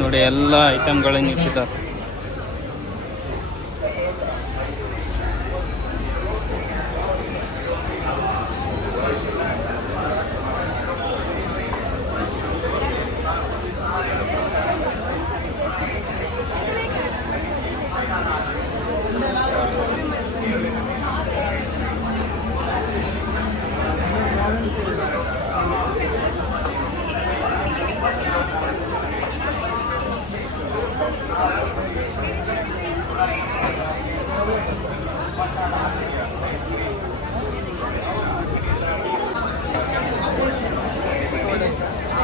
ನೋಡಿ ಎಲ್ಲ ಐಟಮ್ಗಳನ್ನು ಇಟ್ಟಿದ್ದಾರೆ.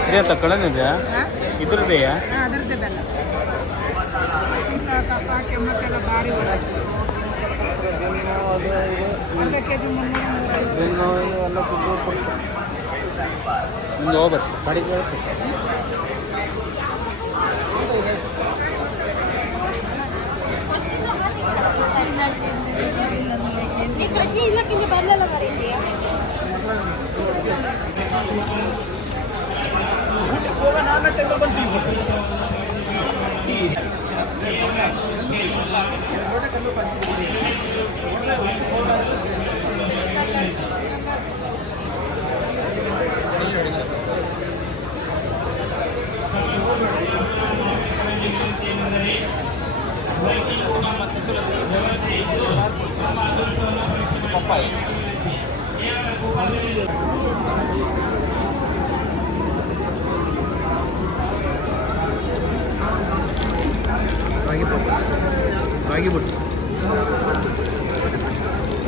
ಇದೇ ತಗೊಳ್ಳೋದಿದೆಯಾ? ಇದ್ರದ್ದೆಯಾ? ಅದರದ್ದೇ ಬೆಲ್ಲ. ಶೀತ ಕಫ ಕೆಮ್ಮಕ್ಕೆಲ್ಲ ಭಾರಿ ಒಳ್ಳೆಯದು. ಅರ್ಧ ಕೆಜಿ 350. ಮುಂದೆ ಹೋಗ್ಬೇಕು ಕಡಿಗೆ ಕೃಷಿ ಇಲಾಖೆಯಿಂದ ಬರಲಿಲ್ಲ ಮರೀತಿಯ ರಾಗಿ ಬಿಟ್ಟು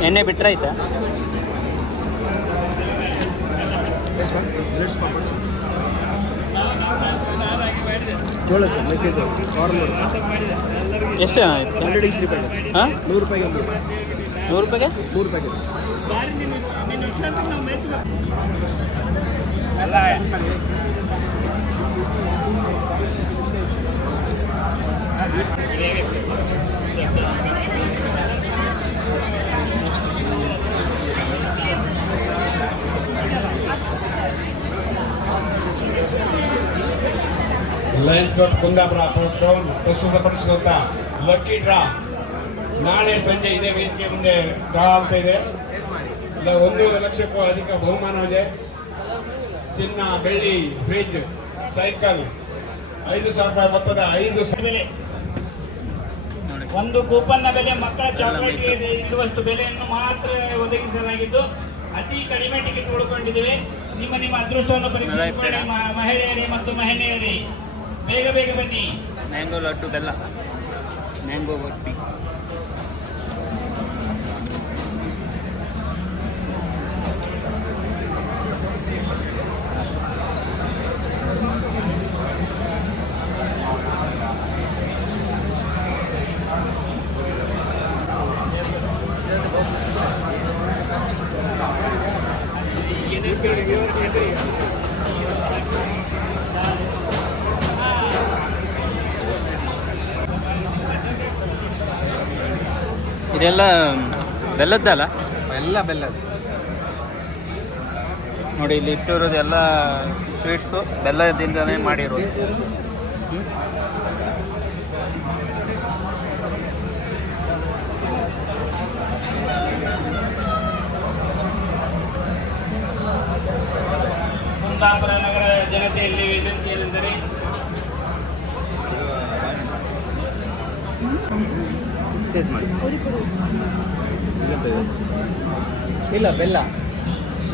ಎಣ್ಣೆ ಬಿಟ್ಟರೆ ಆಯ್ತಾ? ಜೋಳ ಸರ್ ಮೆಕ್ಕೆಜೋಳ ನಾರ್ಮಲ್ ಎಷ್ಟು ಆಯ್ತು? 100 ರೂಪಾಯಿ. ಹಾಂ 100 ರೂಪಾಯಿಗೆ 100 ರೂಪಾಯಿಗೆ 3 ಪ್ಯಾಕೆಟ್. ಲಯನ್ಸ್ ಡಾಟ್ ಕುಂದಾಪುರ ಪ್ರಸ್ತುತಪಡಿಸಿದಂಥ ಲಕ್ಕಿ ಡ್ರಾ ನಾಳೆ ಸಂಜೆ ಇದೇ ವೇದಿಕೆ ಮುಂದೆ ಡ್ರಾ ಆಗ್ತಾ ಇದೆ. 1 ಲಕ್ಷಕ್ಕೂ ಅಧಿಕ ಬಹುಮಾನವಿದೆ. ಚಿನ್ನ, ಬೆಳ್ಳಿ, ಫ್ರಿಜ್, ಸೈಕಲ್, 5,000 ರೂಪಾಯಿ ಮೊತ್ತದ 5 ಬೆಲೆ. ಒಂದು ಕೂಪನ್ನ ಬೆಲೆ ಮಕ್ಕಳ ಚಾಕ್ಲೇಟ್ಗೆ ಇರುವಷ್ಟು ಬೆಲೆಯನ್ನು ಮಾತ್ರ ಒದಗಿಸಲಾಗಿದ್ದು ಅತಿ ಕಡಿಮೆ ಟಿಕೆಟ್ ಉಳ್ಕೊಂಡಿದ್ದೇವೆ. ನಿಮ್ಮ ಅದೃಷ್ಟವನ್ನು ಪರೀಕ್ಷಿಸಿಕೊಳ್ಳಿ ಮಹಿಳೆಯರೇ ಮತ್ತು ಮಹಿಳೆಯರೇ, ಬೇಗ ಬೇಗ ಬನ್ನಿ. ಮ್ಯಾಂಗೋ ಲಡ್ಡು ಬೆಲ್ಲ, ಮ್ಯಾಂಗೋ ಒಟ್ಟಿ. ಇದೆಲ್ಲ ಬೆಲ್ಲದ್ದಲ್ಲ? ಎಲ್ಲ ಬೆಲ್ಲದ ನೋಡಿ, ಇಲ್ಲಿ ಇಟ್ಟಿರೋದೆಲ್ಲ ಸ್ವೀಟ್ಸು ಬೆಲ್ಲದಿಂದನೇ ಮಾಡಿರೋದು. ಕುಂದಾಪುರ ನಗರ ಜನತೆಯಲ್ಲಿ ವಿನಂತಿ ಏನೆಂದರೆ ಇಲ್ಲ ಬೆಲ್ಲ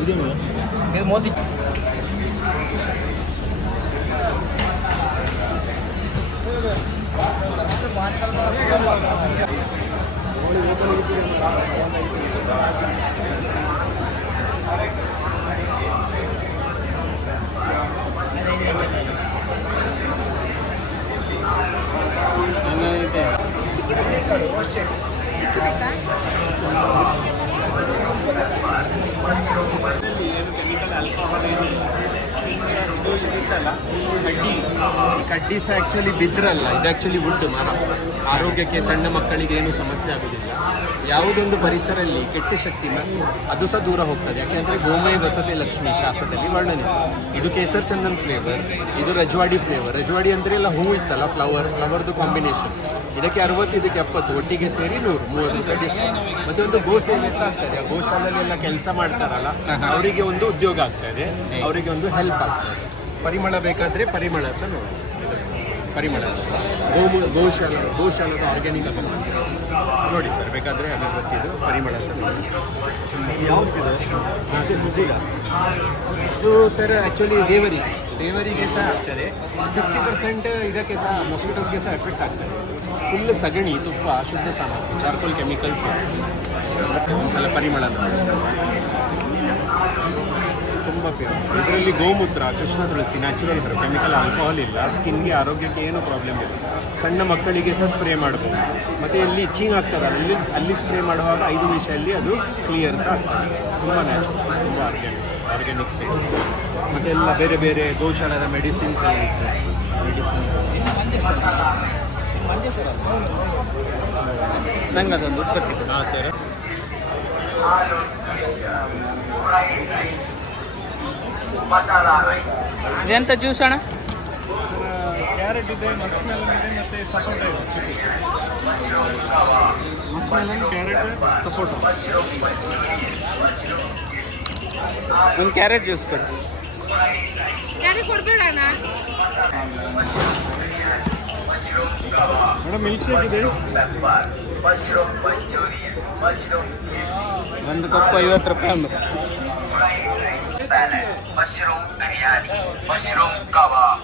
ಇದು ಮೋತಿ ಚಿಕ್ಕಿ ಬೇಕಾ? ಕಡ್ಡಿ ಸಹ ಆ್ಯಕ್ಚುಲಿ ಬಿದ್ರಲ್ಲ, ಇದು ಆ್ಯಕ್ಚುಲಿ ವುಡ್ ಮರ. ಆರೋಗ್ಯಕ್ಕೆ ಸಣ್ಣ ಮಕ್ಕಳಿಗೆ ಏನು ಸಮಸ್ಯೆ ಆಗೋದಿಲ್ಲ. ಯಾವುದೊಂದು ಪರಿಸರಲ್ಲಿ ಕೆಟ್ಟ ಶಕ್ತಿನ ಅದು ಸಹ ದೂರ ಹೋಗ್ತದೆ. ಯಾಕೆಂದರೆ ಗೋಮಯ ವಸತಿ ಲಕ್ಷ್ಮಿ ಶಾಸ್ತ್ರದಲ್ಲಿ ವರ್ಣನೆ. ಇದು ಕೇಸರ್ ಚಂದನ್ ಫ್ಲೇವರ್, ಇದು ರಜವಾಡಿ ಫ್ಲೇವರ್. ರಜವಾಡಿ ಅಂದರೆ ಎಲ್ಲ ಹೂ ಇತ್ತಲ್ಲ, ಫ್ಲವರ್ದು ಕಾಂಬಿನೇಷನ್. ಇದಕ್ಕೆ 60, ಇದಕ್ಕೆ 70, ಒಟ್ಟಿಗೆ ಸೇರಿ 130 ರೂಪಾಯಿ ಡಿಸ್ಕೌಂಟ್. ಮತ್ತು ಒಂದು ಗೋ ಸೇವೆ ಸಹ ಆಗ್ತದೆ. ಆ ಗೋಶಾಲೆಯಲ್ಲಿ ಎಲ್ಲ ಕೆಲಸ ಮಾಡ್ತಾರಲ್ಲ, ಅವರಿಗೆ ಒಂದು ಉದ್ಯೋಗ ಆಗ್ತದೆ, ಅವರಿಗೆ ಒಂದು ಹೆಲ್ಪ್ ಆಗ್ತದೆ. ಪರಿಮಳ ಬೇಕಾದರೆ ಪರಿಮಳ ಸಹ ನೋಡಿ, ಪರಿಮಳ ಗೋಶಾಲದ ಆರ್ಗ್ಯಾನಿಕ್ ಅಗರಬತ್ತಿ ನೋಡಿ ಸರ್. ಬೇಕಾದರೆ ಅಗರಬತ್ತಿದು ಪರಿಮಳ ಸಹ ನೋಡಿ. ಯಾವುದಿದೆ? ಮುಸಿಲ ಇದು ಸರ್ ಆ್ಯಕ್ಚುಲಿ ದೇವರಿಗೆ ಸಹ ಆಗ್ತದೆ. 50% ಇದಕ್ಕೆ ಸಹ ಮಾಸ್ಕಿಟೋಸ್ಗೆ ಸಹ ಎಫೆಕ್ಟ್ ಆಗ್ತದೆ. ಫುಲ್ ಸಗಣಿ, ತುಪ್ಪ, ಶುದ್ಧ ಸಾಮಗ್ರಿ, ಚಾರ್ಕೋಲ್ ಕೆಮಿಕಲ್ಸ್. ಮತ್ತು ಒಂದ್ಸಲ ಪರಿಮಳ ತುಂಬ ಪ್ಯೂರ್. ಇದರಲ್ಲಿ ಗೋಮೂತ್ರ, ಕೃಷ್ಣ ತುಳಸಿ, ನ್ಯಾಚುರಲ್ ಹರ್ಬ್, ಕೆಮಿಕಲ್, ಆಲ್ಕೋಹಾಲ್ ಇಲ್ಲ. ಸ್ಕಿನ್ಗೆ, ಆರೋಗ್ಯಕ್ಕೆ ಏನೂ ಪ್ರಾಬ್ಲಮ್ ಇಲ್ಲ. ಸಣ್ಣ ಮಕ್ಕಳಿಗೆ ಸಹ ಸ್ಪ್ರೇ ಮಾಡ್ಬೋದು. ಮತ್ತು ಎಲ್ಲಿ ಇಚ್ಚಿಂಗ್ ಆಗ್ತದಲ್ಲ, ಅಲ್ಲಿ ಸ್ಪ್ರೇ ಮಾಡುವಾಗ 5 ನಿಮಿಷದಲ್ಲಿ ಅದು ಕ್ಲಿಯರ್ ಸಹ ಆಗ್ತದೆ. ತುಂಬ ನ್ಯಾಚುರಲ್, ತುಂಬ ಆರ್ಗ್ಯಾನಿಕ್ ಸೈಡ್. ಮತ್ತು ಎಲ್ಲ ಬೇರೆ ಬೇರೆ ಗೋಶಾಲದ ಮೆಡಿಸಿನ್ಸ್ ಎಲ್ಲ ಇತ್ತು. ನಂಗೆ ಅದೊಂದು ಉತ್ಪತ್ತಿ. ಹಾಂ ಸರ್. ಇದೆಂತ ಜ್ಯೂಸ್ ಅಣ್ಣ? ಕ್ಯಾರೆಟ್ ಇದೆ, ಮಸ್ಕ್ ಮೆಲನ್ ಇದೆ, ಮತ್ತು ಸಪೋಟ ಇದೆ. ಚಿಕ್ಕಿ ಮಸ್ಕ್ ಮೆಲನ್, ಕ್ಯಾರೆಟ್, ಸಪೋಟ. ಒಂದು ಕ್ಯಾರೆಟ್ ಜ್ಯೂಸ್ ಕೊಡಿ. ಕ್ಯಾರೆಟ್ ಕೊಡಬೇಡ ಅಣ್ಣ. ಮೇಡಮ್ ಮಿಲ್ಕ್ ಶೇಕ್ ಇದೆ. ಒಂದು ಕಪ್ 50 ರೂಪಾಯಿ ಒಂದು. Mushroom biryani, mushroom kebab,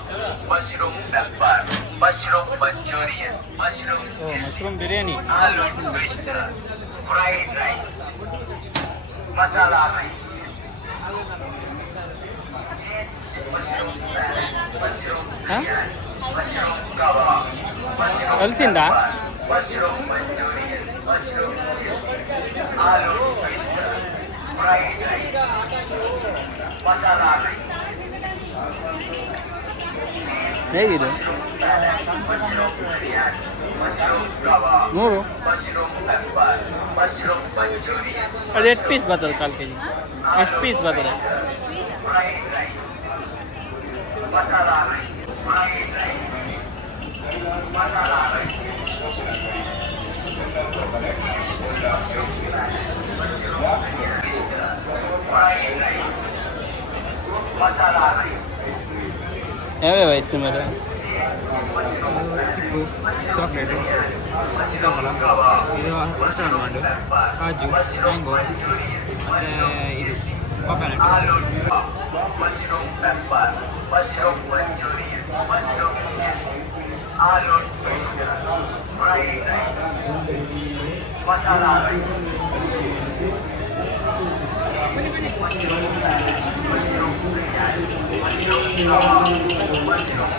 mushroom pepper, mushroom Manchurian, mushroom biryani, aloo twist, fried rice, masala rice, mushroom kebab, कलसिंद mushroom Manchurian, mushroom aloo twist, fried rice, masala rice. ಹೇಗಿದೆ? 3 ಅದು ಎಷ್ಟು ಪೀಸ್ ಬರ್ತದೆ? 1/4 kg ಎಷ್ಟು ಪೀಸ್ ಬರ್ತದೆ? ಯಾವ್ಯಾವ ಐಸ್ ಕ್ರೀಮ್ ಅದ? ಚಿಕ್ಕು, ಚಾಕ್ಲೇಟು, ಸೀತಾಫಲ, ಇದು ಕಸ್ಟರ್ಡ್ ಆಲ್ಮಂಡು, ಕಾಜು, ಮ್ಯಾಂಗೋ, ಮತ್ತು ಇದು coconut. Mushroom pepper, mushroom Manchurian, mushroom aloo twist, fried rice, masala rice, mushroom biryani, mushroom kebab, mushroom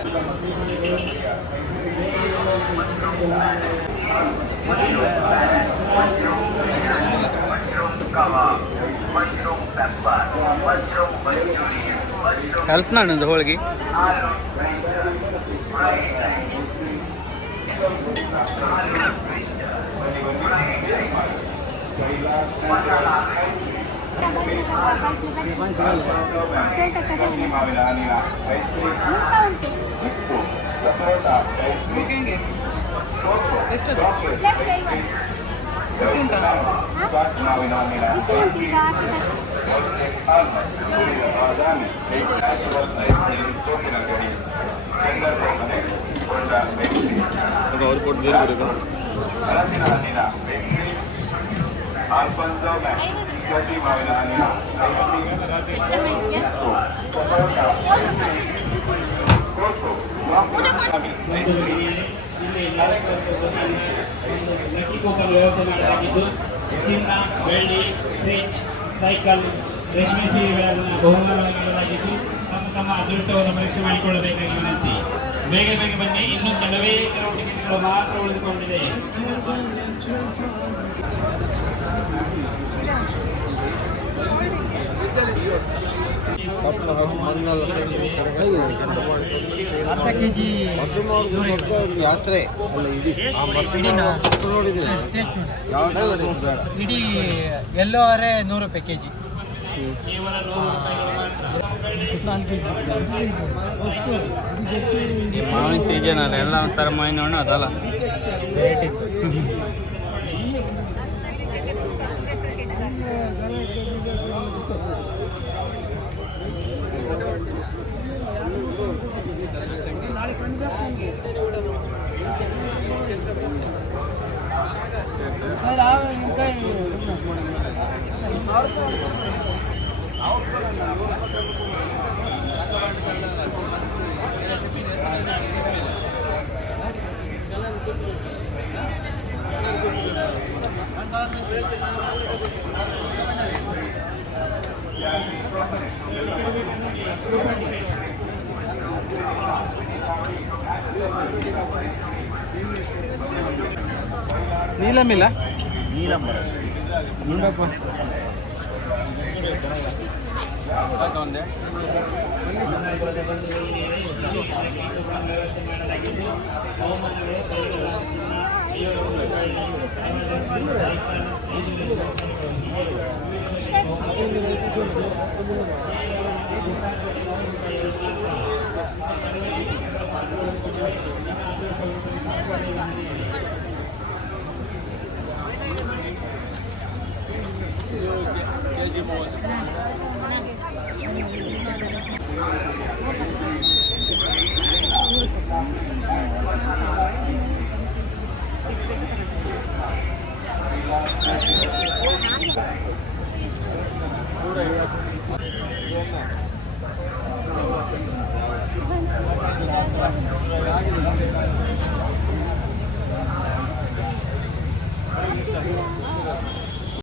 kebab, mushroom pepper, mushroom Manchurian, mushroom ಕಲ್ಸ್ನಣ್ಣದು ಹೋಳಿಗೆ. Aloo twist, fried rice, aloo twist, fried rice, masala rice. ಅವ್ರು ಕೊಟ್ಟು ಬೇರೆ ಬರೋದು. ಲಕ್ಕಿ ಕೂಪನ್ ವ್ಯವಸ್ಥೆ ಮಾಡಲಾಗಿದ್ದು ಚಿನ್ನ, ಬೆಳ್ಳಿ, ಫ್ರಿಡ್ಜ್, ಸೈಕಲ್, ರೇಷ್ಮೆ ಸೀರೆಗಳನ್ನು ಬಹುಮಾನವಾಗಿ ನೀಡಲಾಗಿದ್ದು ತಮ್ಮ ಅದೃಷ್ಟವನ್ನು ಪರೀಕ್ಷೆ ಮಾಡಿಕೊಳ್ಳಬೇಕಾಗಿ ವಿನಂತಿ. ಬೇಗ ಬೇಗ ಬನ್ನಿ, ಇನ್ನೂ ಕೆಲವೇ ಕೆಲವು ಟಿಕೆಟ್ಗಳು ಮಾತ್ರ ಉಳಿದುಕೊಂಡಿದೆ. ಕಬ್ಬು ಹಾಕಿ ಮಣ್ಣೆಲ್ಲ ಅರ್ಧ ಕೆ ಜಿ ಒಂದು ಯಾತ್ರೆ ಆ ಮಸೂರಿ ನೋಡಿದ್ದೀನಿ ಯಾವ ಕೆಲಸ ಬೇಡ. ಇಡೀ ಎಲ್ಲೋವರೆ 100 ರೂಪಾಯಿ ಕೆ ಜಿ. ಈ ಮಾವಿನ ಸೀಸನ್ ಅಲ್ಲ, ಎಲ್ಲ ಒಂಥರ ಮಾವಿನ ಹಣ್ಣು ಅದಲ್ಲ, ವೆರೈಟೀಸ್. ನೀಲಮಿಲ್ಲ ನೀಲಮ್ಮ ನೋಡಪ್ಪ ಒಂದೇ